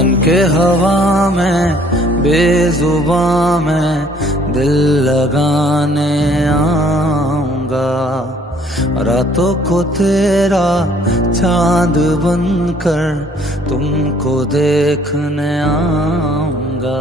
बन के हवा में बेजुबां में दिल लगाने आऊंगा। रातों को तेरा चांद बनकर तुमको देखने आऊंगा।